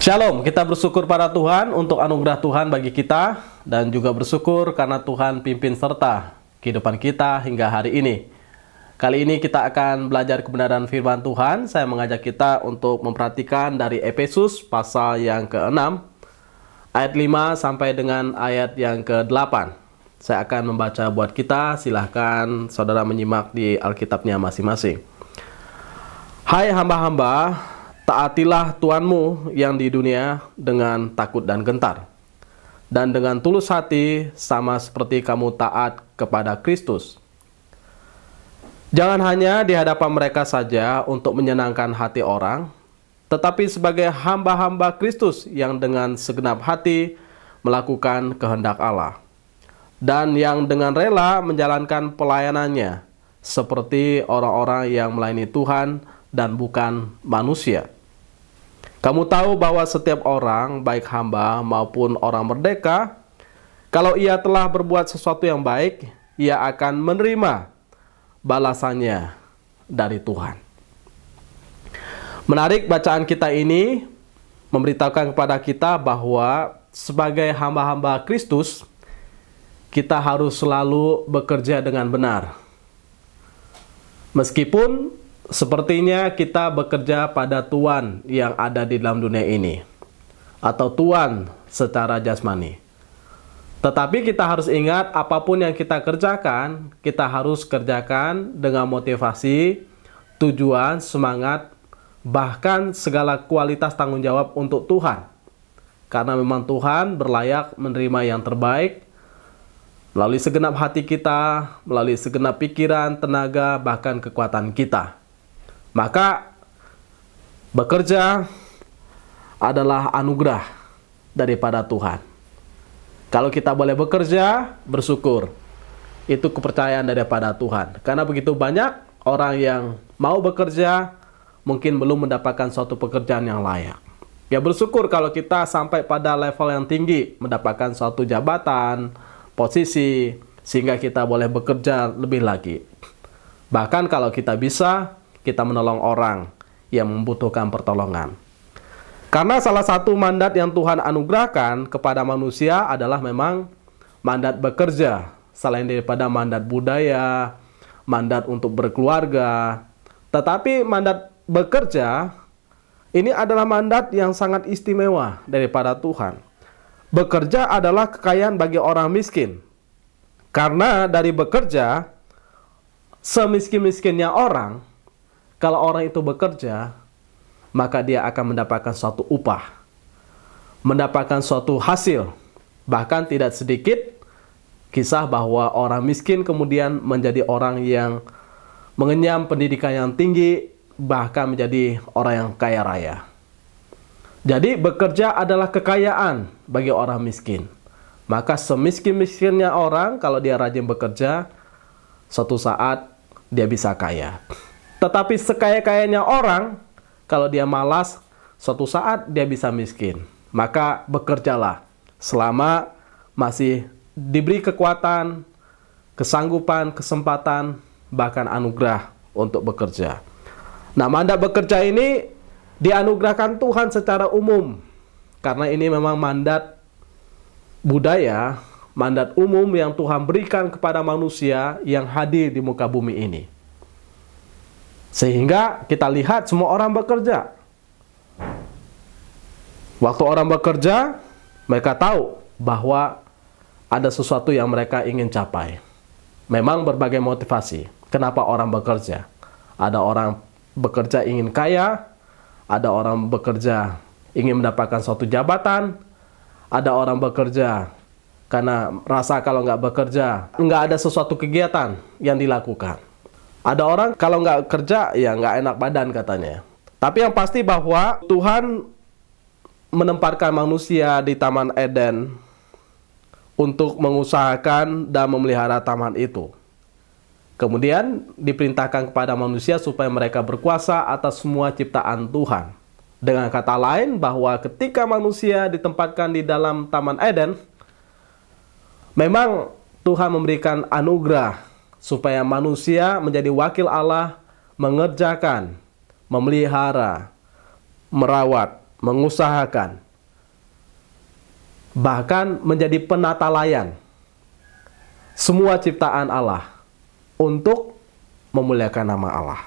Shalom, kita bersyukur pada Tuhan untuk anugerah Tuhan bagi kita dan juga bersyukur karena Tuhan pimpin serta kehidupan kita hingga hari ini. Kali ini kita akan belajar kebenaran firman Tuhan. Saya mengajak kita untuk memperhatikan dari Efesus pasal yang ke-6 ayat 5 sampai dengan ayat yang ke-8. Saya akan membaca buat kita, silahkan saudara menyimak di Alkitabnya masing-masing. Hai hamba-hamba, taatilah Tuhanmu yang di dunia dengan takut dan gentar, dan dengan tulus hati sama seperti kamu taat kepada Kristus. Jangan hanya di hadapan mereka saja untuk menyenangkan hati orang, tetapi sebagai hamba-hamba Kristus yang dengan segenap hati melakukan kehendak Allah, dan yang dengan rela menjalankan pelayanannya seperti orang-orang yang melayani Tuhan dan bukan manusia. Kamu tahu bahwa setiap orang, baik hamba maupun orang merdeka, kalau ia telah berbuat sesuatu yang baik, ia akan menerima balasannya dari Tuhan. Menarik, bacaan kita ini memberitahukan kepada kita bahwa sebagai hamba-hamba Kristus, kita harus selalu bekerja dengan benar. Meskipun sepertinya kita bekerja pada tuan yang ada di dalam dunia ini, atau tuan secara jasmani. Tetapi kita harus ingat, apapun yang kita kerjakan, kita harus kerjakan dengan motivasi, tujuan, semangat, bahkan segala kualitas tanggung jawab untuk Tuhan. Karena memang Tuhan berlayak menerima yang terbaik, melalui segenap hati kita, melalui segenap pikiran, tenaga, bahkan kekuatan kita. Maka bekerja adalah anugerah daripada Tuhan. Kalau kita boleh bekerja, bersyukur. Itu kepercayaan daripada Tuhan. Karena begitu banyak orang yang mau bekerja, mungkin belum mendapatkan suatu pekerjaan yang layak. Ya, bersyukur kalau kita sampai pada level yang tinggi, mendapatkan suatu jabatan, posisi, sehingga kita boleh bekerja lebih lagi. Bahkan kalau kita bisa, kita menolong orang yang membutuhkan pertolongan. Karena salah satu mandat yang Tuhan anugerahkan kepada manusia adalah memang mandat bekerja. Selain daripada mandat budaya, mandat untuk berkeluarga. Tetapi mandat bekerja, ini adalah mandat yang sangat istimewa daripada Tuhan. Bekerja adalah kekayaan bagi orang miskin. Karena dari bekerja, semiskin-miskinnya orang, kalau orang itu bekerja, maka dia akan mendapatkan suatu upah, mendapatkan suatu hasil. Bahkan tidak sedikit kisah bahwa orang miskin kemudian menjadi orang yang mengenyam pendidikan yang tinggi, bahkan menjadi orang yang kaya raya. Jadi bekerja adalah kekayaan bagi orang miskin. Maka semiskin-miskinnya orang, kalau dia rajin bekerja, suatu saat dia bisa kaya. Tetapi sekaya-kayanya orang, kalau dia malas, suatu saat dia bisa miskin. Maka bekerjalah selama masih diberi kekuatan, kesanggupan, kesempatan, bahkan anugerah untuk bekerja. Nah, mandat bekerja ini dianugerahkan Tuhan secara umum. Karena ini memang mandat budaya, mandat umum yang Tuhan berikan kepada manusia yang hadir di muka bumi ini. Sehingga kita lihat semua orang bekerja. Waktu orang bekerja, mereka tahu bahwa ada sesuatu yang mereka ingin capai. Memang berbagai motivasi. Kenapa orang bekerja? Ada orang bekerja ingin kaya, ada orang bekerja ingin mendapatkan suatu jabatan, ada orang bekerja karena rasa kalau nggak bekerja, nggak ada sesuatu kegiatan yang dilakukan. Ada orang kalau nggak kerja, ya nggak enak badan katanya. Tapi yang pasti bahwa Tuhan menempatkan manusia di Taman Eden untuk mengusahakan dan memelihara taman itu. Kemudian diperintahkan kepada manusia supaya mereka berkuasa atas semua ciptaan Tuhan. Dengan kata lain, bahwa ketika manusia ditempatkan di dalam Taman Eden, memang Tuhan memberikan anugerah supaya manusia menjadi wakil Allah, mengerjakan, memelihara, merawat, mengusahakan, bahkan menjadi penata layan semua ciptaan Allah untuk memuliakan nama Allah.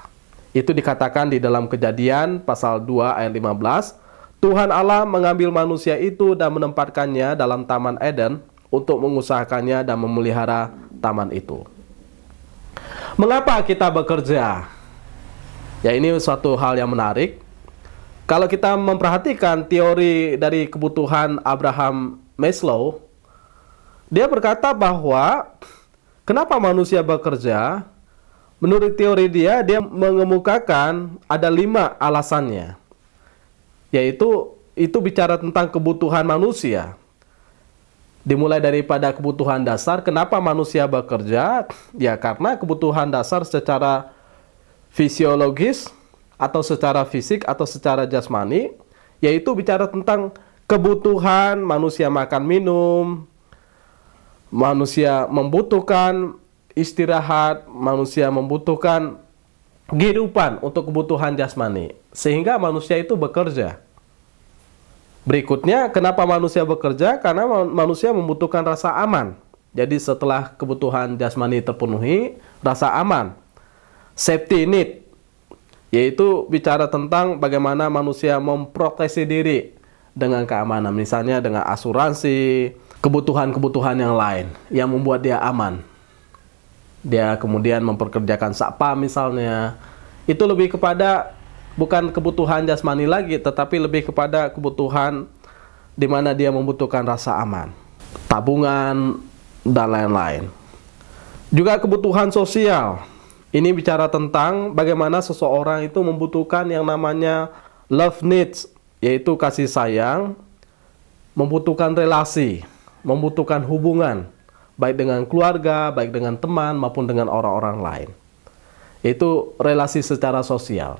Itu dikatakan di dalam Kejadian pasal 2 ayat 15. Tuhan Allah mengambil manusia itu dan menempatkannya dalam Taman Eden untuk mengusahakannya dan memelihara taman itu. Mengapa kita bekerja? Ya, ini suatu hal yang menarik. Kalau kita memperhatikan teori dari kebutuhan Abraham Maslow, dia berkata bahwa kenapa manusia bekerja? Menurut teori dia mengemukakan ada 5 alasannya. Yaitu itu bicara tentang kebutuhan manusia. Dimulai daripada kebutuhan dasar, kenapa manusia bekerja? Ya karena kebutuhan dasar secara fisiologis atau secara fisik atau secara jasmani, yaitu bicara tentang kebutuhan manusia makan minum, manusia membutuhkan istirahat, manusia membutuhkan kehidupan untuk kebutuhan jasmani, sehingga manusia itu bekerja. Berikutnya, kenapa manusia bekerja? Karena manusia membutuhkan rasa aman. Jadi setelah kebutuhan jasmani terpenuhi, rasa aman, safety need, yaitu bicara tentang bagaimana manusia memproteksi diri dengan keamanan, misalnya dengan asuransi, kebutuhan-kebutuhan yang lain yang membuat dia aman. Dia kemudian memperkerjakan satpam misalnya. Itu lebih kepada bukan kebutuhan jasmani lagi, tetapi lebih kepada kebutuhan di mana dia membutuhkan rasa aman, tabungan, dan lain-lain. Juga kebutuhan sosial. Ini bicara tentang bagaimana seseorang itu membutuhkan yang namanya love needs, yaitu kasih sayang, membutuhkan relasi, membutuhkan hubungan, baik dengan keluarga, baik dengan teman, maupun dengan orang-orang lain. Itu relasi secara sosial.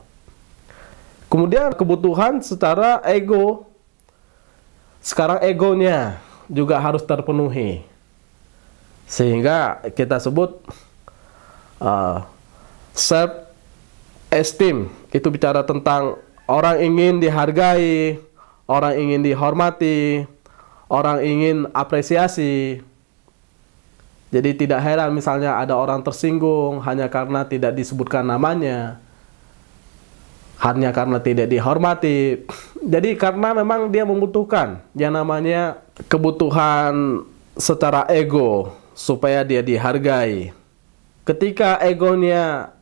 Kemudian kebutuhan secara ego. Sekarang egonya juga harus terpenuhi. Sehingga kita sebut self-esteem. Itu bicara tentang orang ingin dihargai, orang ingin dihormati, orang ingin apresiasi. Jadi tidak heran misalnya ada orang tersinggung hanya karena tidak disebutkan namanya, hanya karena tidak dihormati. Jadi karena memang dia membutuhkan yang namanya kebutuhan secara ego supaya dia dihargai. Ketika egonya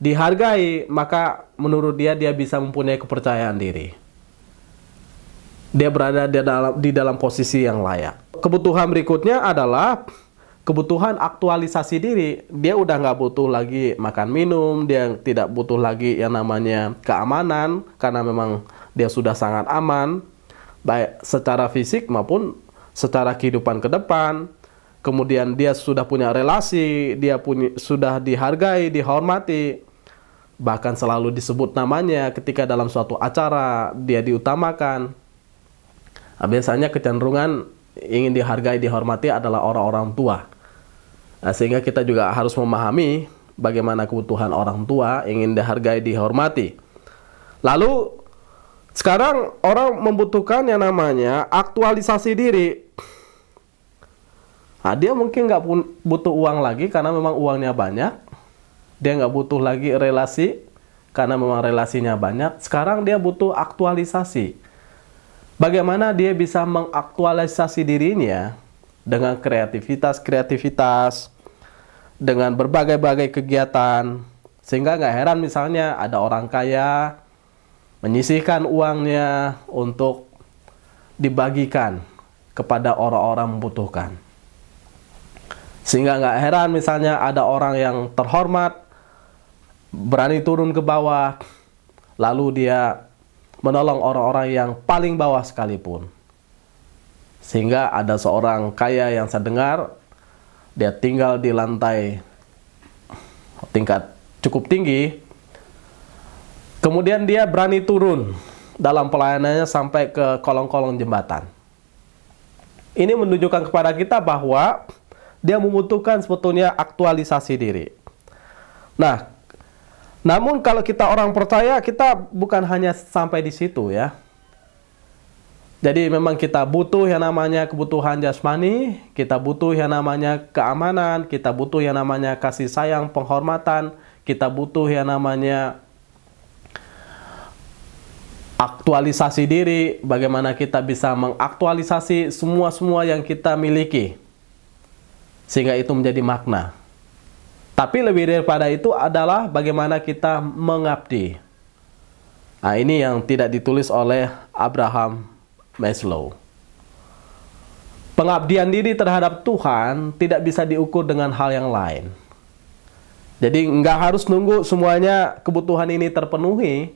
dihargai, maka menurut dia bisa mempunyai kepercayaan diri. Dia berada di dalam posisi yang layak. Kebutuhan berikutnya adalah kebutuhan aktualisasi diri. Dia udah nggak butuh lagi makan minum, dia tidak butuh lagi yang namanya keamanan, karena memang dia sudah sangat aman, baik secara fisik maupun secara kehidupan ke depan. Kemudian dia sudah punya relasi, dia sudah dihargai, dihormati, bahkan selalu disebut namanya ketika dalam suatu acara, dia diutamakan. Nah, biasanya kecenderungan ingin dihargai, dihormati adalah orang-orang tua. Nah, sehingga kita juga harus memahami bagaimana kebutuhan orang tua ingin dihargai, dihormati. Lalu sekarang orang membutuhkan yang namanya aktualisasi diri. Nah, dia mungkin nggak butuh uang lagi karena memang uangnya banyak. Dia nggak butuh lagi relasi karena memang relasinya banyak. Sekarang dia butuh aktualisasi. Bagaimana dia bisa mengaktualisasi dirinya dengan kreativitas, dengan berbagai-bagai kegiatan. Sehingga nggak heran misalnya ada orang kaya menyisihkan uangnya untuk dibagikan kepada orang-orang membutuhkan. Sehingga nggak heran misalnya ada orang yang terhormat berani turun ke bawah, lalu dia menolong orang-orang yang paling bawah sekalipun. Sehingga ada seorang kaya yang saya dengar, dia tinggal di lantai tingkat cukup tinggi, kemudian dia berani turun dalam pelayanannya sampai ke kolong-kolong jembatan. Ini menunjukkan kepada kita bahwa dia membutuhkan sebetulnya aktualisasi diri. Nah, namun kalau kita orang percaya, kita bukan hanya sampai di situ ya. Jadi memang kita butuh yang namanya kebutuhan jasmani, kita butuh yang namanya keamanan, kita butuh yang namanya kasih sayang, penghormatan, kita butuh yang namanya aktualisasi diri, bagaimana kita bisa mengaktualisasi semua yang kita miliki, sehingga itu menjadi makna. Tapi lebih daripada itu adalah bagaimana kita mengabdi. Nah, ini yang tidak ditulis oleh Abraham Maslow. Pengabdian diri terhadap Tuhan tidak bisa diukur dengan hal yang lain. Jadi nggak harus nunggu semuanya kebutuhan ini terpenuhi.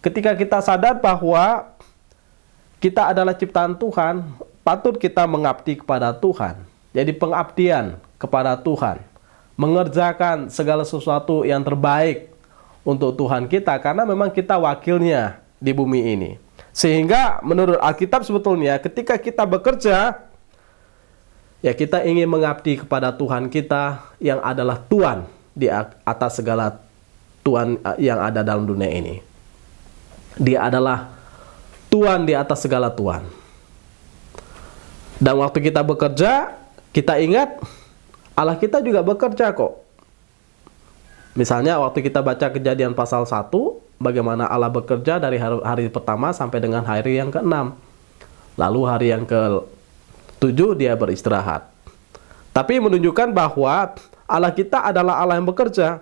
Ketika kita sadar bahwa kita adalah ciptaan Tuhan, patut kita mengabdi kepada Tuhan. Jadi pengabdian kepada Tuhan, mengerjakan segala sesuatu yang terbaik untuk Tuhan kita, karena memang kita wakilnya di bumi ini. Sehingga menurut Alkitab sebetulnya ketika kita bekerja, ya kita ingin mengabdi kepada Tuhan kita yang adalah Tuhan di atas segala Tuhan yang ada dalam dunia ini. Dia adalah Tuhan di atas segala Tuhan. Dan waktu kita bekerja, kita ingat Allah kita juga bekerja kok. Misalnya waktu kita baca Kejadian pasal 1, bagaimana Allah bekerja dari hari pertama sampai dengan hari yang ke-6. Lalu hari yang ke-7 dia beristirahat. Tapi menunjukkan bahwa Allah kita adalah Allah yang bekerja.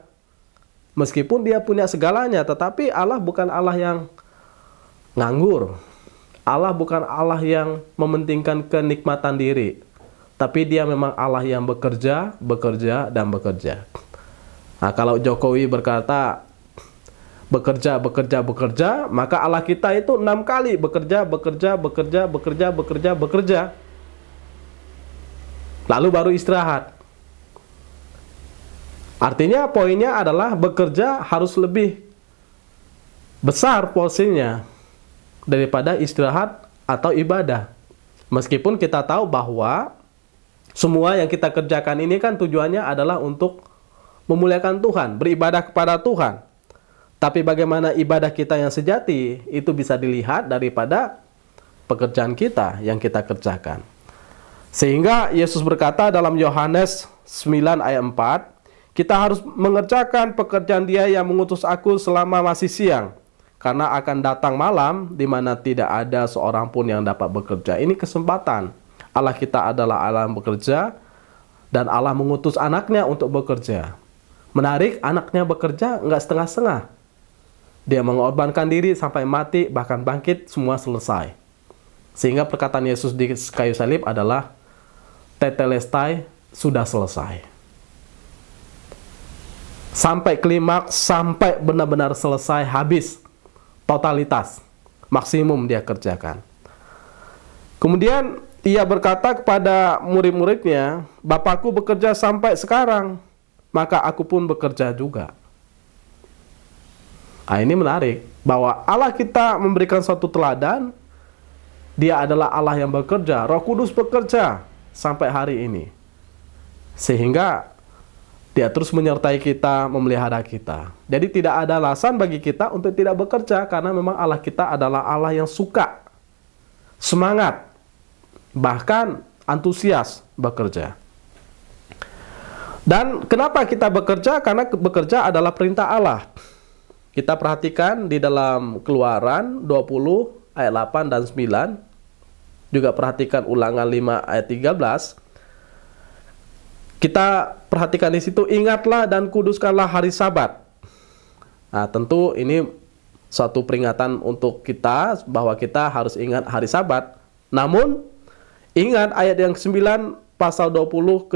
Meskipun dia punya segalanya, tetapi Allah bukan Allah yang nganggur. Allah bukan Allah yang mementingkan kenikmatan diri. Tapi dia memang Allah yang bekerja, bekerja, dan bekerja. Nah, kalau Jokowi berkata bekerja, bekerja, bekerja, maka Allah kita itu 6 kali bekerja, bekerja, bekerja, bekerja, bekerja, bekerja. Lalu baru istirahat. Artinya poinnya adalah bekerja harus lebih besar porsinya daripada istirahat atau ibadah. Meskipun kita tahu bahwa semua yang kita kerjakan ini kan tujuannya adalah untuk memuliakan Tuhan, beribadah kepada Tuhan. Tapi bagaimana ibadah kita yang sejati, itu bisa dilihat daripada pekerjaan kita yang kita kerjakan. Sehingga Yesus berkata dalam Yohanes 9 ayat 4, kita harus mengerjakan pekerjaan Dia yang mengutus aku selama masih siang. Karena akan datang malam di mana tidak ada seorang pun yang dapat bekerja. Ini kesempatan. Allah kita adalah Allah yang bekerja dan Allah mengutus anaknya untuk bekerja. Menarik, anaknya bekerja nggak setengah-setengah. Dia mengorbankan diri sampai mati, bahkan bangkit, semua selesai. Sehingga perkataan Yesus di kayu salib adalah tetelestai, sudah selesai. Sampai klimaks, sampai benar-benar selesai, habis, totalitas, maksimum dia kerjakan. Kemudian ia berkata kepada murid-muridnya, Bapakku bekerja sampai sekarang, maka aku pun bekerja juga. Nah, ini menarik, bahwa Allah kita memberikan suatu teladan, Dia adalah Allah yang bekerja, Roh Kudus bekerja sampai hari ini. Sehingga Dia terus menyertai kita, memelihara kita. Jadi tidak ada alasan bagi kita untuk tidak bekerja, karena memang Allah kita adalah Allah yang suka, semangat, bahkan antusias bekerja. Dan kenapa kita bekerja? Karena bekerja adalah perintah Allah. Kita perhatikan di dalam Keluaran 20 ayat 8 dan 9. Juga perhatikan Ulangan 5 ayat 13. Kita perhatikan di situ, ingatlah dan kuduskanlah hari Sabat. Nah, tentu ini suatu peringatan untuk kita bahwa kita harus ingat hari Sabat. Namun, ingat ayat yang ke-9 pasal 20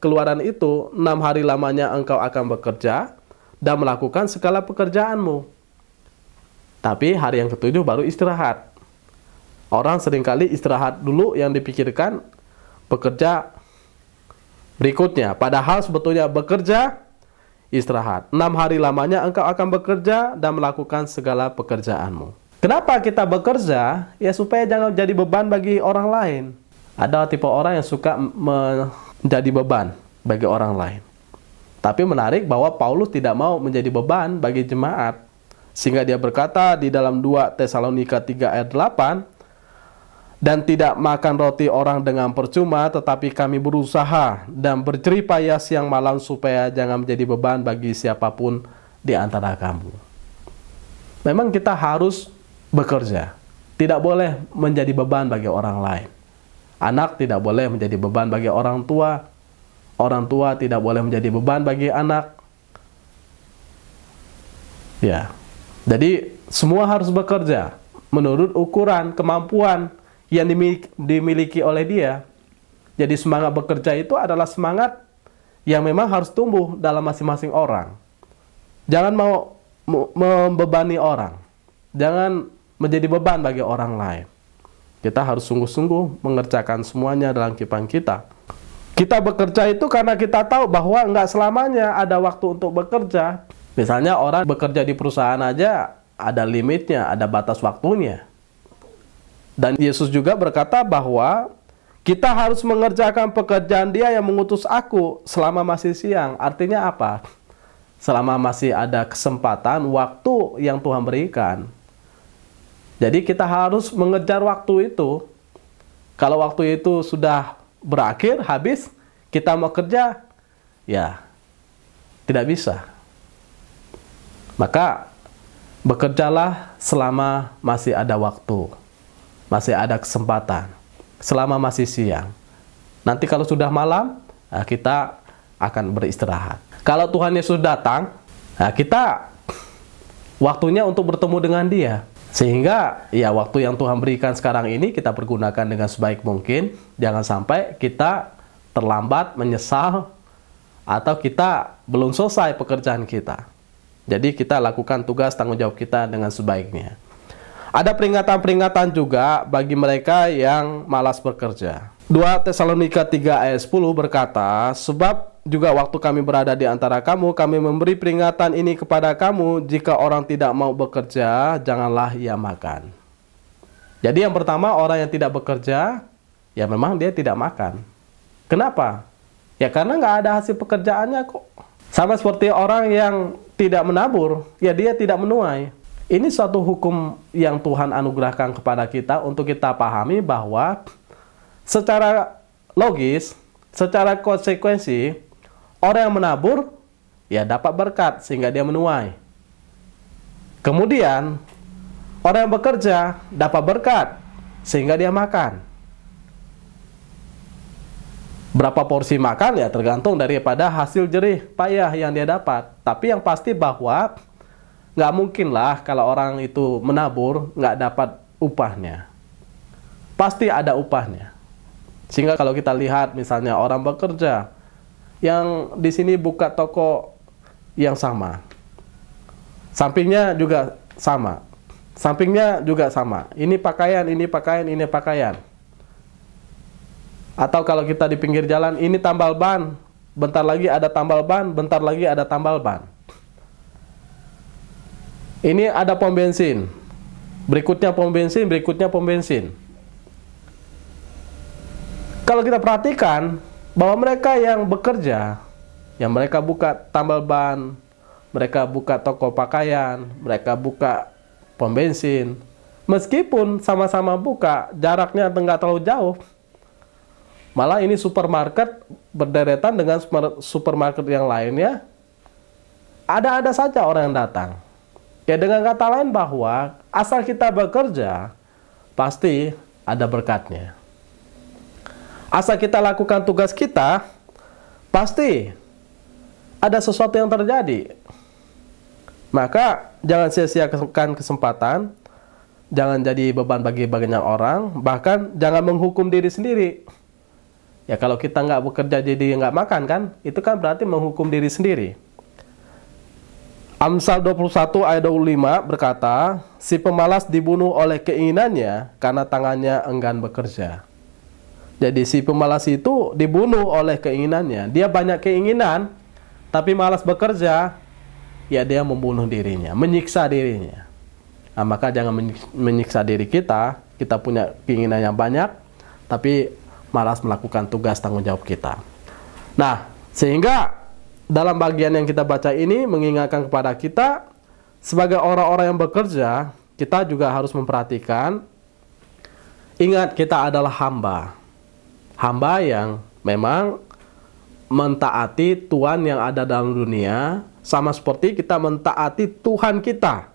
Keluaran itu, 6 hari lamanya engkau akan bekerja dan melakukan segala pekerjaanmu. Tapi hari yang ke-7 baru istirahat. Orang seringkali istirahat dulu yang dipikirkan bekerja berikutnya. Padahal sebetulnya bekerja, istirahat. 6 hari lamanya engkau akan bekerja dan melakukan segala pekerjaanmu. Kenapa kita bekerja? Ya supaya jangan jadi beban bagi orang lain. Ada tipe orang yang suka menjadi beban bagi orang lain. Tapi menarik bahwa Paulus tidak mau menjadi beban bagi jemaat. Sehingga dia berkata di dalam 2 Tesalonika 3 ayat 8, dan tidak makan roti orang dengan percuma, tetapi kami berusaha dan berjerih payah siang malam supaya jangan menjadi beban bagi siapapun di antara kamu. Memang kita harus bekerja, tidak boleh menjadi beban bagi orang lain. Anak tidak boleh menjadi beban bagi orang tua tidak boleh menjadi beban bagi anak. Ya, jadi semua harus bekerja menurut ukuran kemampuan yang dimiliki oleh dia. Jadi semangat bekerja itu adalah semangat yang memang harus tumbuh dalam masing-masing orang. Jangan mau membebani orang. Jangan menjadi beban bagi orang lain. Kita harus sungguh-sungguh mengerjakan semuanya dalam kehidupan kita. Kita bekerja itu karena kita tahu bahwa nggak selamanya ada waktu untuk bekerja. Misalnya orang bekerja di perusahaan aja ada limitnya, ada batas waktunya. Dan Yesus juga berkata bahwa kita harus mengerjakan pekerjaan Dia yang mengutus aku selama masih siang. Artinya apa? Selama masih ada kesempatan, waktu yang Tuhan berikan. Jadi kita harus mengejar waktu itu. Kalau waktu itu sudah berakhir, habis, kita mau kerja, ya tidak bisa. Maka bekerjalah selama masih ada waktu. Masih ada kesempatan, selama masih siang. Nanti kalau sudah malam, kita akan beristirahat. Kalau Tuhan Yesus datang, kita waktunya untuk bertemu dengan Dia. Sehingga ya waktu yang Tuhan berikan sekarang ini kita pergunakan dengan sebaik mungkin. Jangan sampai kita terlambat, menyesal, atau kita belum selesai pekerjaan kita. Jadi kita lakukan tugas tanggung jawab kita dengan sebaiknya. Ada peringatan-peringatan juga bagi mereka yang malas bekerja. 2 Tesalonika 3 ayat 10 berkata, sebab juga waktu kami berada di antara kamu, kami memberi peringatan ini kepada kamu, jika orang tidak mau bekerja, janganlah ia makan. Jadi yang pertama, orang yang tidak bekerja, ya memang dia tidak makan. Kenapa? Ya karena nggak ada hasil pekerjaannya kok. Sama seperti orang yang tidak menabur, ya dia tidak menuai. Ini suatu hukum yang Tuhan anugerahkan kepada kita untuk kita pahami bahwa secara logis, secara konsekuensi, orang yang menabur, ya dapat berkat sehingga dia menuai. Kemudian, orang yang bekerja dapat berkat sehingga dia makan. Berapa porsi makan ya tergantung daripada hasil jerih payah yang dia dapat. Tapi yang pasti bahwa nggak mungkin lah kalau orang itu menabur nggak dapat upahnya. Pasti ada upahnya. Sehingga kalau kita lihat misalnya orang bekerja yang di sini buka toko yang sama, sampingnya juga sama, sampingnya juga sama. Ini pakaian, ini pakaian, ini pakaian. Atau kalau kita di pinggir jalan, ini tambal ban, bentar lagi ada tambal ban, bentar lagi ada tambal ban. Ini ada pom bensin, berikutnya pom bensin, berikutnya pom bensin. Kalau kita perhatikan bahwa mereka yang bekerja, yang mereka buka tambal ban, mereka buka toko pakaian, mereka buka pom bensin, meskipun sama-sama buka, jaraknya nggak terlalu jauh. Malah ini supermarket berderetan dengan supermarket yang lainnya, ada-ada saja orang yang datang. Ya dengan kata lain bahwa asal kita bekerja, pasti ada berkatnya. Asal kita lakukan tugas kita, pasti ada sesuatu yang terjadi. Maka jangan sia-siakan kesempatan, jangan jadi beban bagi banyak orang, bahkan jangan menghukum diri sendiri. Ya kalau kita nggak bekerja jadi nggak makan kan, itu kan berarti menghukum diri sendiri. Amsal 21 ayat 25 berkata, si pemalas dibunuh oleh keinginannya karena tangannya enggan bekerja. Jadi si pemalas itu dibunuh oleh keinginannya. Dia banyak keinginan, tapi malas bekerja, ya dia membunuh dirinya, menyiksa dirinya. Nah, maka jangan menyiksa diri kita. Kita punya keinginan yang banyak, tapi malas melakukan tugas tanggung jawab kita. Nah, sehingga dalam bagian yang kita baca ini mengingatkan kepada kita sebagai orang-orang yang bekerja, kita juga harus memperhatikan Ingat, kita adalah hamba. Hamba yang memang mentaati Tuhan yang ada dalam dunia, sama seperti kita mentaati Tuhan kita.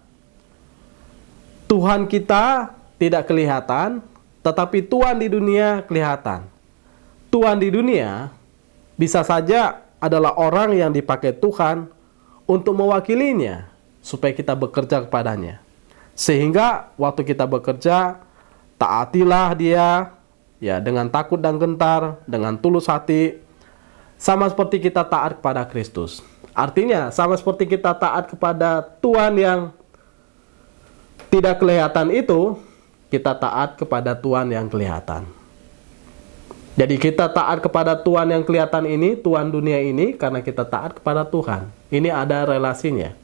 Tuhan kita tidak kelihatan, tetapi Tuhan di dunia kelihatan. Tuhan di dunia bisa saja adalah orang yang dipakai Tuhan untuk mewakilinya, supaya kita bekerja kepadanya. Sehingga waktu kita bekerja, taatilah dia, ya, dengan takut dan gentar, dengan tulus hati, sama seperti kita taat kepada Kristus. Artinya, sama seperti kita taat kepada Tuhan yang tidak kelihatan itu, kita taat kepada Tuhan yang kelihatan. Jadi kita taat kepada Tuhan yang kelihatan ini, Tuhan dunia ini, karena kita taat kepada Tuhan. Ini ada relasinya.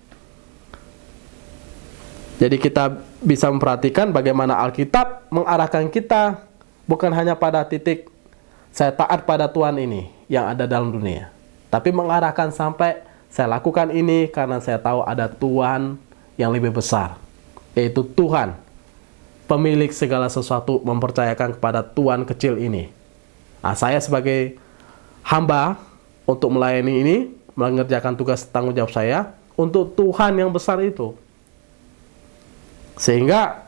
Jadi kita bisa memperhatikan bagaimana Alkitab mengarahkan kita bukan hanya pada titik saya taat pada Tuhan ini yang ada dalam dunia, tapi mengarahkan sampai saya lakukan ini karena saya tahu ada Tuhan yang lebih besar, yaitu Tuhan, pemilik segala sesuatu, mempercayakan kepada Tuhan kecil ini. Nah, saya sebagai hamba untuk melayani ini, mengerjakan tugas tanggung jawab saya untuk Tuhan yang besar itu. Sehingga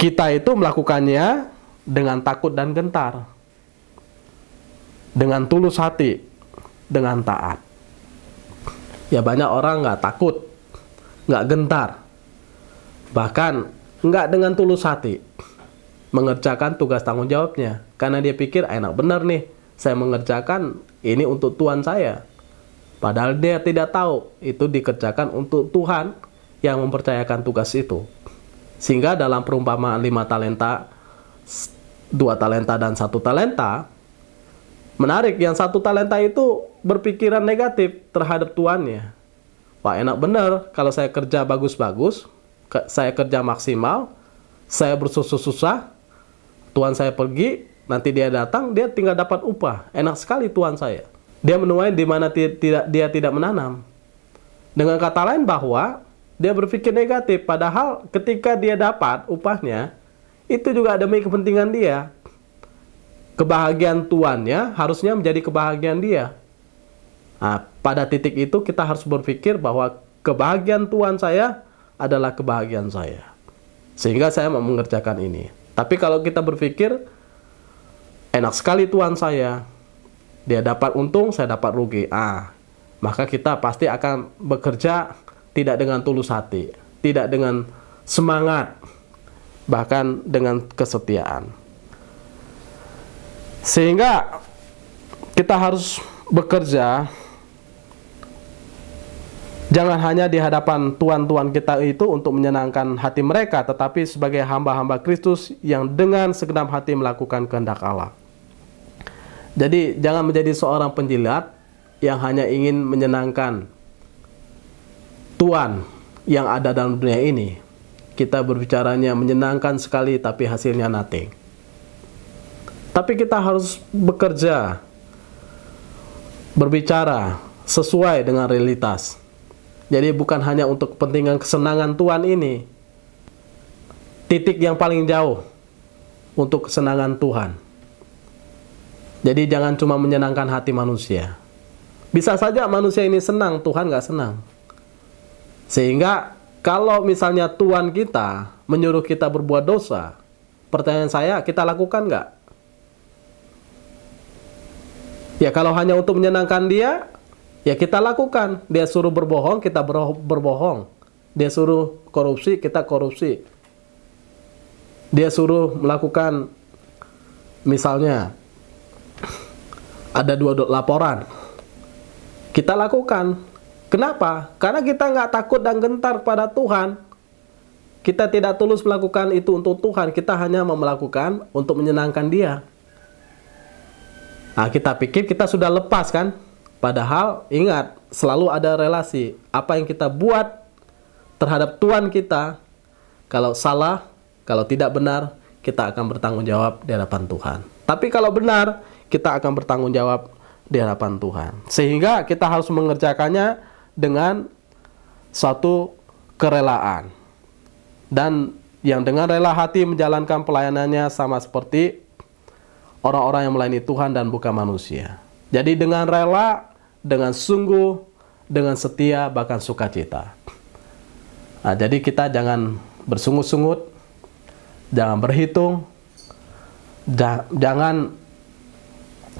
kita itu melakukannya dengan takut dan gentar, dengan tulus hati, dengan taat. Ya, banyak orang nggak takut, nggak gentar, bahkan nggak dengan tulus hati mengerjakan tugas tanggung jawabnya, karena dia pikir enak benar nih, saya mengerjakan ini untuk Tuhan saya. Padahal dia tidak tahu itu dikerjakan untuk Tuhan yang mempercayakan tugas itu. Sehingga dalam perumpamaan 5 talenta, 2 talenta dan 1 talenta, menarik, yang 1 talenta itu berpikiran negatif terhadap tuannya. Wah, enak benar kalau saya kerja bagus-bagus, saya kerja maksimal, saya bersusah-susah, Tuhan saya pergi, nanti dia datang, dia tinggal dapat upah. Enak sekali Tuhan saya. Dia menuai di mana dia tidak menanam. Dengan kata lain bahwa dia berpikir negatif, padahal ketika dia dapat upahnya, itu juga demi kepentingan dia. Kebahagiaan tuannya harusnya menjadi kebahagiaan dia. Nah, pada titik itu kita harus berpikir bahwa kebahagiaan Tuhan saya adalah kebahagiaan saya. Sehingga saya mau mengerjakan ini. Tapi kalau kita berpikir, enak sekali Tuhan saya, dia dapat untung, saya dapat rugi. Maka kita pasti akan bekerja tidak dengan tulus hati, tidak dengan semangat, bahkan dengan kesetiaan. Sehingga kita harus bekerja jangan hanya di hadapan tuan-tuan kita itu untuk menyenangkan hati mereka, tetapi sebagai hamba-hamba Kristus yang dengan segenap hati melakukan kehendak Allah. Jadi jangan menjadi seorang penjilat yang hanya ingin menyenangkan Tuhan yang ada dalam dunia ini. Kita berbicaranya menyenangkan sekali, tapi hasilnya nothing. Tapi kita harus bekerja, berbicara sesuai dengan realitas. Jadi bukan hanya untuk kepentingan kesenangan Tuhan ini. Titik yang paling jauh untuk kesenangan Tuhan. Jadi jangan cuma menyenangkan hati manusia. Bisa saja manusia ini senang, Tuhan nggak senang. Sehingga kalau misalnya Tuhan kita menyuruh kita berbuat dosa, pertanyaan saya, kita lakukan nggak? Ya kalau hanya untuk menyenangkan dia, ya kita lakukan. Dia suruh berbohong, kita berbohong. Dia suruh korupsi, kita korupsi. Dia suruh melakukan, misalnya, ada 2 laporan. Kita lakukan. Kenapa? Karena kita nggak takut dan gentar pada Tuhan. Kita tidak tulus melakukan itu untuk Tuhan. Kita hanya mau melakukan untuk menyenangkan Dia. Nah, kita pikir kita sudah lepas kan? Padahal ingat, selalu ada relasi. Apa yang kita buat terhadap Tuhan kita, kalau salah, kalau tidak benar, kita akan bertanggung jawab di hadapan Tuhan. Tapi kalau benar, kita akan bertanggung jawab di hadapan Tuhan. Sehingga kita harus mengerjakannya dengan suatu kerelaan. Dan yang dengan rela hati menjalankan pelayanannya sama seperti orang-orang yang melayani Tuhan dan bukan manusia. Jadi dengan rela, dengan sungguh, dengan setia, bahkan sukacita. Nah, jadi kita jangan bersungut-sungut, jangan berhitung, jangan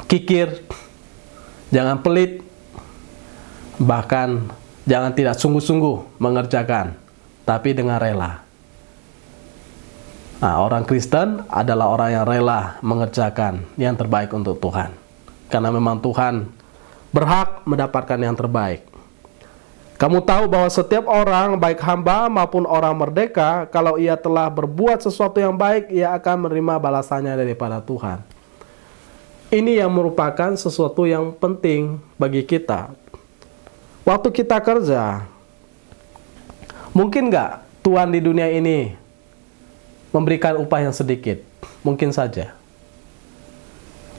kikir, jangan pelit, bahkan jangan tidak sungguh-sungguh mengerjakan, tapi dengan rela. Nah, orang Kristen adalah orang yang rela mengerjakan yang terbaik untuk Tuhan. Karena memang Tuhan berhak mendapatkan yang terbaik. Kamu tahu bahwa setiap orang, baik hamba maupun orang merdeka, kalau ia telah berbuat sesuatu yang baik, ia akan menerima balasannya daripada Tuhan. Ini yang merupakan sesuatu yang penting bagi kita. Waktu kita kerja, mungkin nggak Tuhan di dunia ini memberikan upah yang sedikit? Mungkin saja.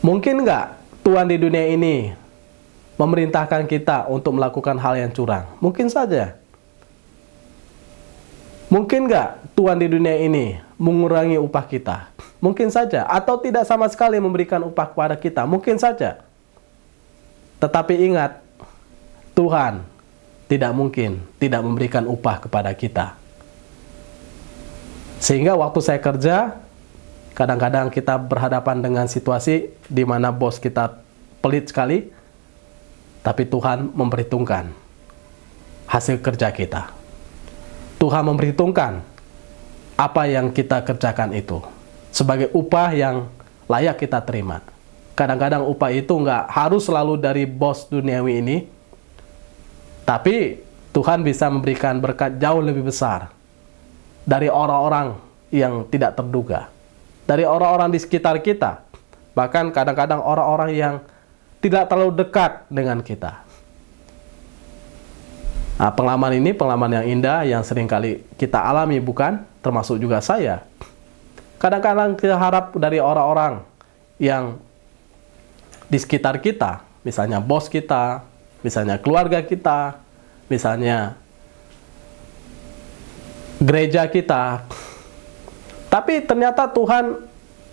Mungkin nggak Tuhan di dunia ini memerintahkan kita untuk melakukan hal yang curang? Mungkin saja. Mungkin nggak Tuhan di dunia ini mengurangi upah kita? Mungkin saja. Atau tidak sama sekali memberikan upah kepada kita? Mungkin saja. Tetapi ingat, Tuhan tidak mungkin tidak memberikan upah kepada kita. Sehingga waktu saya kerja, kadang-kadang kita berhadapan dengan situasi di mana bos kita pelit sekali, tapi Tuhan memperhitungkan hasil kerja kita. Tuhan memperhitungkan apa yang kita kerjakan itu sebagai upah yang layak kita terima. Kadang-kadang upah itu nggak harus selalu dari bos duniawi ini, tapi Tuhan bisa memberikan berkat jauh lebih besar dari orang-orang yang tidak terduga, dari orang-orang di sekitar kita, bahkan kadang-kadang orang-orang yang tidak terlalu dekat dengan kita. Nah, pengalaman ini pengalaman yang indah yang seringkali kita alami, bukan? Termasuk juga saya. Kadang-kadang kita harap dari orang-orang yang di sekitar kita, misalnya bos kita, misalnya keluarga kita, misalnya gereja kita. Tapi ternyata Tuhan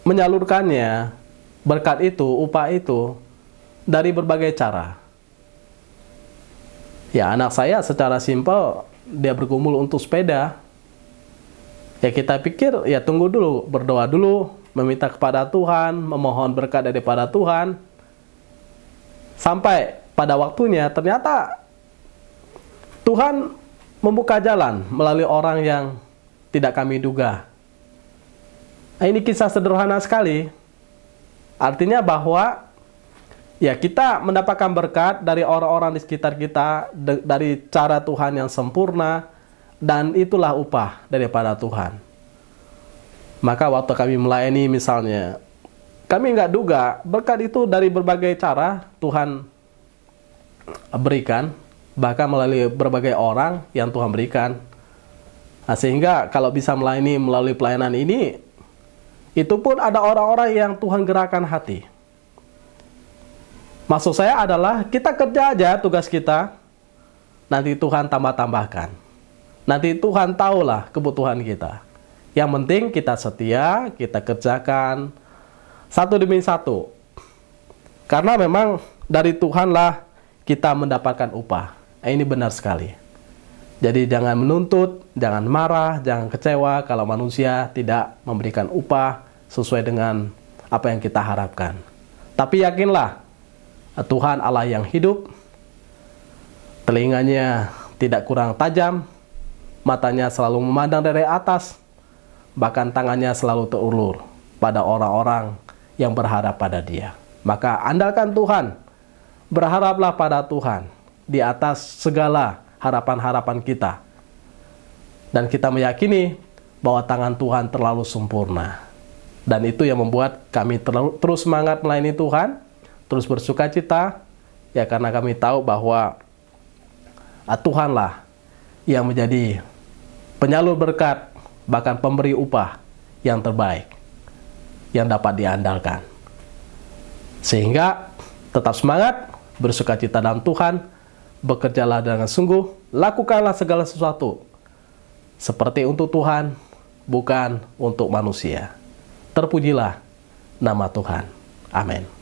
menyalurkannya, berkat itu, upah itu, dari berbagai cara. Ya, anak saya secara simpel, dia bergumul untuk sepeda. Ya kita pikir, ya tunggu dulu, berdoa dulu, meminta kepada Tuhan, memohon berkat daripada Tuhan. Sampai pada waktunya, ternyata Tuhan membuka jalan melalui orang yang tidak kami duga. Nah, ini kisah sederhana sekali. Artinya bahwa ya kita mendapatkan berkat dari orang-orang di sekitar kita, dari cara Tuhan yang sempurna, dan itulah upah daripada Tuhan. Maka waktu kami melayani misalnya, kami nggak duga berkat itu dari berbagai cara Tuhan berikan, bahkan melalui berbagai orang yang Tuhan berikan. Nah, sehingga kalau bisa melayani melalui pelayanan ini, itu pun ada orang-orang yang Tuhan gerakan hati. Maksud saya adalah kita kerja aja tugas kita, nanti Tuhan tambah-tambahkan. Nanti Tuhan tahulah kebutuhan kita. Yang penting kita setia, kita kerjakan satu demi satu. Karena memang dari Tuhanlah kita mendapatkan upah. Ini benar sekali. Jadi jangan menuntut, jangan marah, jangan kecewa kalau manusia tidak memberikan upah sesuai dengan apa yang kita harapkan. Tapi yakinlah, Tuhan Allah yang hidup, telinganya tidak kurang tajam, matanya selalu memandang dari atas, bahkan tangannya selalu terulur pada orang-orang yang berharap pada Dia. Maka andalkan Tuhan, berharaplah pada Tuhan di atas segala harapan-harapan kita. Dan kita meyakini bahwa tangan Tuhan terlalu sempurna. Dan itu yang membuat kami terus semangat melayani Tuhan, terus bersuka cita, ya karena kami tahu bahwa Tuhanlah yang menjadi penyalur berkat, bahkan pemberi upah yang terbaik, yang dapat diandalkan. Sehingga tetap semangat, bersuka cita dalam Tuhan, bekerjalah dengan sungguh, lakukanlah segala sesuatu seperti untuk Tuhan, bukan untuk manusia. Terpujilah nama Tuhan. Amin.